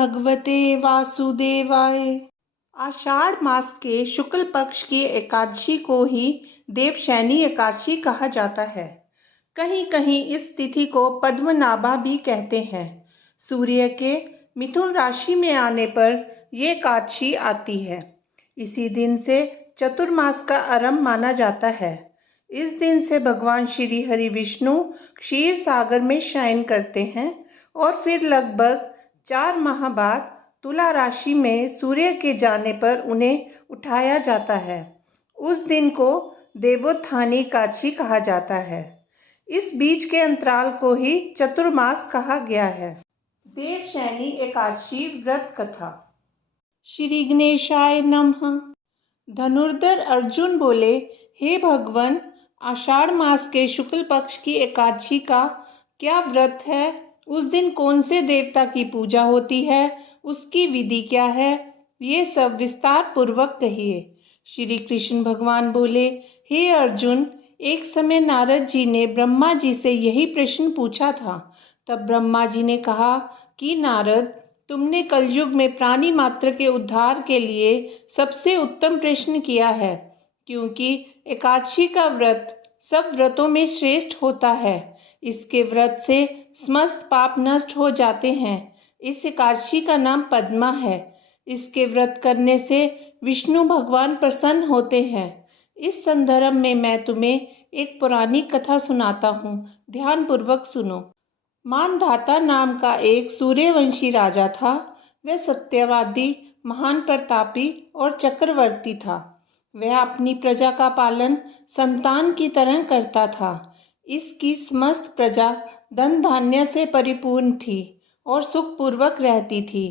भगवते वासुदेवाय। आषाढ़ मास के शुक्ल पक्ष की एकादशी को ही देवशयनी एकादशी कहा जाता है। कहीं कहीं इस तिथि को पद्मनाभा भी कहते हैं। सूर्य के मिथुन राशि में आने पर ये एकादशी आती है। इसी दिन से चतुर्मास का आरंभ माना जाता है। इस दिन से भगवान श्री हरि विष्णु क्षीर सागर में शयन करते हैं और फिर लगभग 4 माह बाद तुला राशि में सूर्य के जाने पर उन्हें उठाया जाता है। उस दिन को देवोत्थानी एकादशी कहा जाता है। इस बीच के अंतराल को ही चतुर्मास कहा गया है। देवशयनी एकादशी व्रत कथा। श्री गणेशाय नमः। धनुर्धर अर्जुन बोले, हे भगवान, आषाढ़ मास के शुक्ल पक्ष की एकादशी का क्या व्रत है? उस दिन कौन से देवता की पूजा होती है? उसकी विधि क्या है? ये सब विस्तार पूर्वक कहिए। श्री कृष्ण भगवान बोले, हे अर्जुन, एक समय नारद जी ने ब्रह्मा जी से यही प्रश्न पूछा था। तब ब्रह्मा जी ने कहा कि नारद, तुमने कलयुग में प्राणी मात्र के उद्धार के लिए सबसे उत्तम प्रश्न किया है, क्योंकि एकादशी का व्रत सब व्रतों में श्रेष्ठ होता है। इसके व्रत से समस्त पाप नष्ट हो जाते हैं। इस एकादशी का नाम पद्मा है। इसके व्रत करने से विष्णु भगवान प्रसन्न होते हैं। इस संदर्भ में मैं तुम्हें एक पुरानी कथा सुनाता हूँ, ध्यान पूर्वक सुनो। मानधाता नाम का एक सूर्यवंशी राजा था। वह सत्यवादी, महान प्रतापी और चक्रवर्ती था। वह अपनी प्रजा का पालन संतान की तरह करता था। इसकी समस्त प्रजा धन धान्य से परिपूर्ण थी और सुखपूर्वक रहती थी।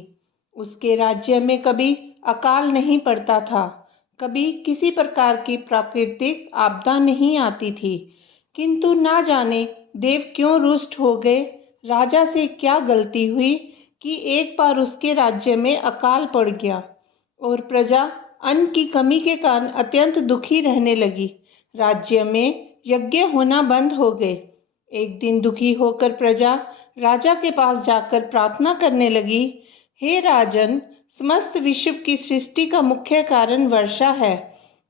उसके राज्य में कभी अकाल नहीं पड़ता था, कभी किसी प्रकार की प्राकृतिक आपदा नहीं आती थी। किंतु ना जाने देव क्यों रुष्ट हो गए। राजा से क्या गलती हुई कि एक बार उसके राज्य में अकाल पड़ गया और प्रजा अन्न की कमी के कारण अत्यंत दुखी रहने लगी। राज्य में यज्ञ होना बंद हो गए। एक दिन दुखी होकर प्रजा राजा के पास जाकर प्रार्थना करने लगी, हे राजन, समस्त विश्व की सृष्टि का मुख्य कारण वर्षा है।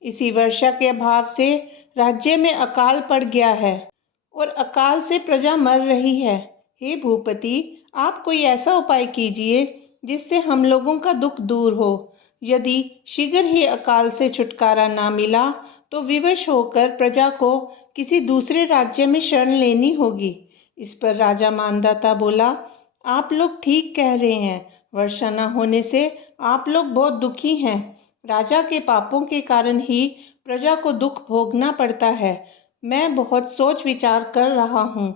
इसी वर्षा के अभाव से राज्य में अकाल पड़ गया है और अकाल से प्रजा मर रही है। हे भूपति, आप कोई ऐसा उपाय कीजिए जिससे हम लोगों का दुख दूर हो। यदि शीघ्र ही अकाल से छुटकारा ना मिला तो विवश होकर प्रजा को किसी दूसरे राज्य में शरण लेनी होगी। इस पर राजा मानधाता बोला, आप लोग ठीक कह रहे हैं। वर्षा न होने से आप लोग बहुत दुखी हैं। राजा के पापों के कारण ही प्रजा को दुख भोगना पड़ता है। मैं बहुत सोच विचार कर रहा हूँ,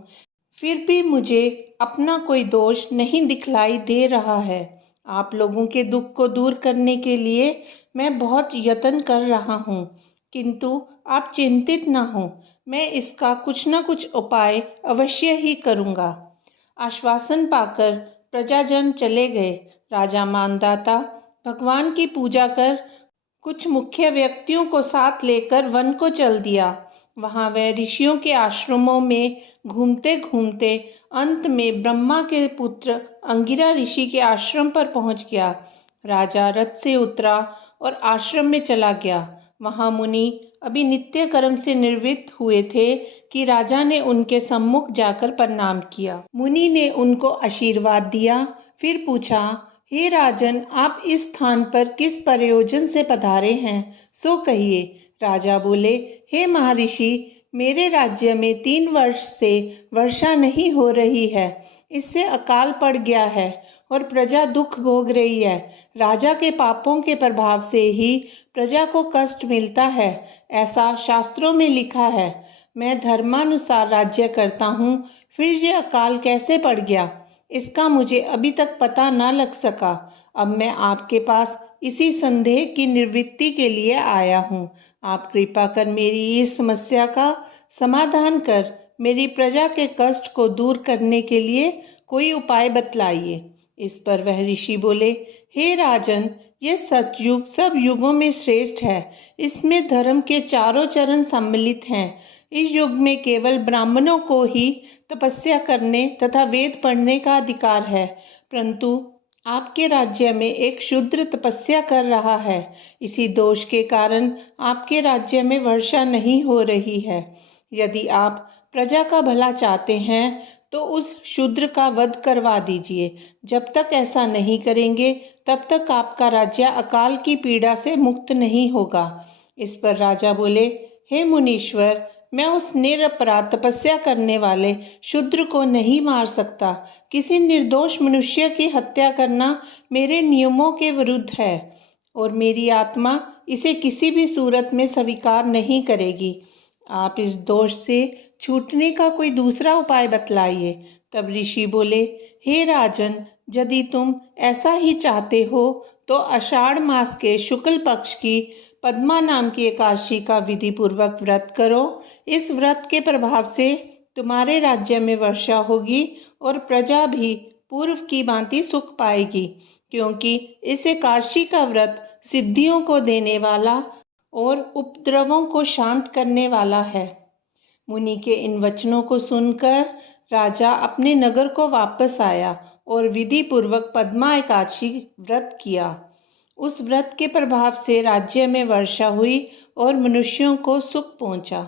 फिर भी मुझे अपना कोई दोष नहीं दिखलाई दे रहा है। आप लोगों के दुख को दूर करने के लिए मैं बहुत यत्न कर रहा हूँ, किंतु आप चिंतित न हो, मैं इसका कुछ न कुछ उपाय अवश्य ही करूँगा। आश्वासन पाकर प्रजाजन चले गए। राजा मानधाता भगवान की पूजा कर कुछ मुख्य व्यक्तियों को साथ लेकर वन को चल दिया। वहाँ वह ऋषियों के आश्रमों में घूमते घूमते अंत में ब्रह्मा के पुत्र अंगिरा ऋषि के आश्रम पर पहुँच गया। राजा रथ से उतरा और आश्रम में चला गया। वहाँ मुनि अभी नित्य कर्म से निवृत्त हुए थे कि राजा ने उनके सम्मुख जाकर प्रणाम किया। मुनि ने उनको आशीर्वाद दिया, फिर पूछा, हे राजन, आप इस स्थान पर किस प्रयोजन से पधारे हैं, सो कहिए। राजा बोले, हे महर्षि, मेरे राज्य में 3 वर्ष से वर्षा नहीं हो रही है। इससे अकाल पड़ गया है और प्रजा दुख भोग रही है। राजा के पापों के प्रभाव से ही प्रजा को कष्ट मिलता है, ऐसा शास्त्रों में लिखा है। मैं धर्मानुसार राज्य करता हूँ, फिर ये अकाल कैसे पड़ गया, इसका मुझे अभी तक पता न लग सका। अब मैं आपके पास इसी संदेह की निवृत्ति के लिए आया हूँ। आप कृपा कर मेरी इस समस्या का समाधान कर मेरी प्रजा के कष्ट को दूर करने के लिए कोई उपाय बतलाइए। इस पर वह ऋषि बोले, हे राजन, यह सतयुग सब युगों में श्रेष्ठ है। इसमें धर्म के चारों चरण सम्मिलित हैं। इस युग में केवल ब्राह्मणों को ही तपस्या करने तथा वेद पढ़ने का अधिकार है, परंतु आपके राज्य में एक शूद्र तपस्या कर रहा है। इसी दोष के कारण आपके राज्य में वर्षा नहीं हो रही है। यदि आप प्रजा का भला चाहते हैं तो उस शूद्र का वध करवा दीजिए। जब तक ऐसा नहीं करेंगे तब तक आपका राज्य अकाल की पीड़ा से मुक्त नहीं होगा। इस पर राजा बोले, हे मुनीश्वर, मैं उस निरपराध तपस्या करने वाले शूद्र को नहीं मार सकता। किसी निर्दोष मनुष्य की हत्या करना मेरे नियमों के विरुद्ध है और मेरी आत्मा इसे किसी भी सूरत में स्वीकार नहीं करेगी। आप इस दोष से छूटने का कोई दूसरा उपाय बतलाइए। तब ऋषि बोले, हे राजन, यदि तुम ऐसा ही चाहते हो तो आषाढ़ मास के शुक्ल पक्ष की पद्मा नाम की एकादशी का विधि पूर्वक व्रत करो। इस व्रत के प्रभाव से तुम्हारे राज्य में वर्षा होगी और प्रजा भी पूर्व की भांति सुख पाएगी, क्योंकि इस एकादशी का व्रत सिद्धियों को देने वाला और उपद्रवों को शांत करने वाला है। मुनि के इन वचनों को सुनकर राजा अपने नगर को वापस आया और विधि पूर्वक पद्मा एकादशी व्रत किया। उस व्रत के प्रभाव से राज्य में वर्षा हुई और मनुष्यों को सुख पहुंचा।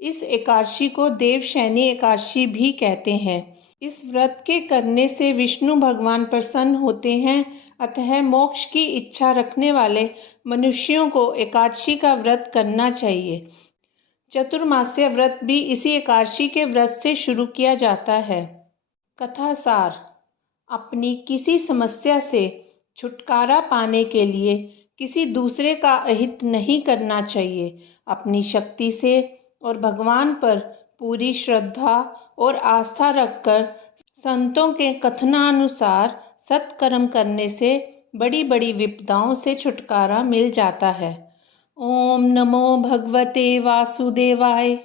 इस एकादशी को देवशयनी एकादशी भी कहते हैं। इस व्रत के करने से विष्णु भगवान प्रसन्न होते हैं। अतः मोक्ष की इच्छा रखने वाले मनुष्यों को एकादशी का व्रत करना चाहिए। चतुर्मास्य व्रत भी इसी एकादशी के व्रत से शुरू किया जाता है। कथा सार: अपनी किसी समस्या से छुटकारा पाने के लिए किसी दूसरे का अहित नहीं करना चाहिए। अपनी शक्ति से और भगवान पर पूरी श्रद्धा और आस्था रखकर संतों के कथनानुसार सत्कर्म करने से बड़ी बड़ी विपदाओं से छुटकारा मिल जाता है। ओम नमो भगवते वासुदेवाय।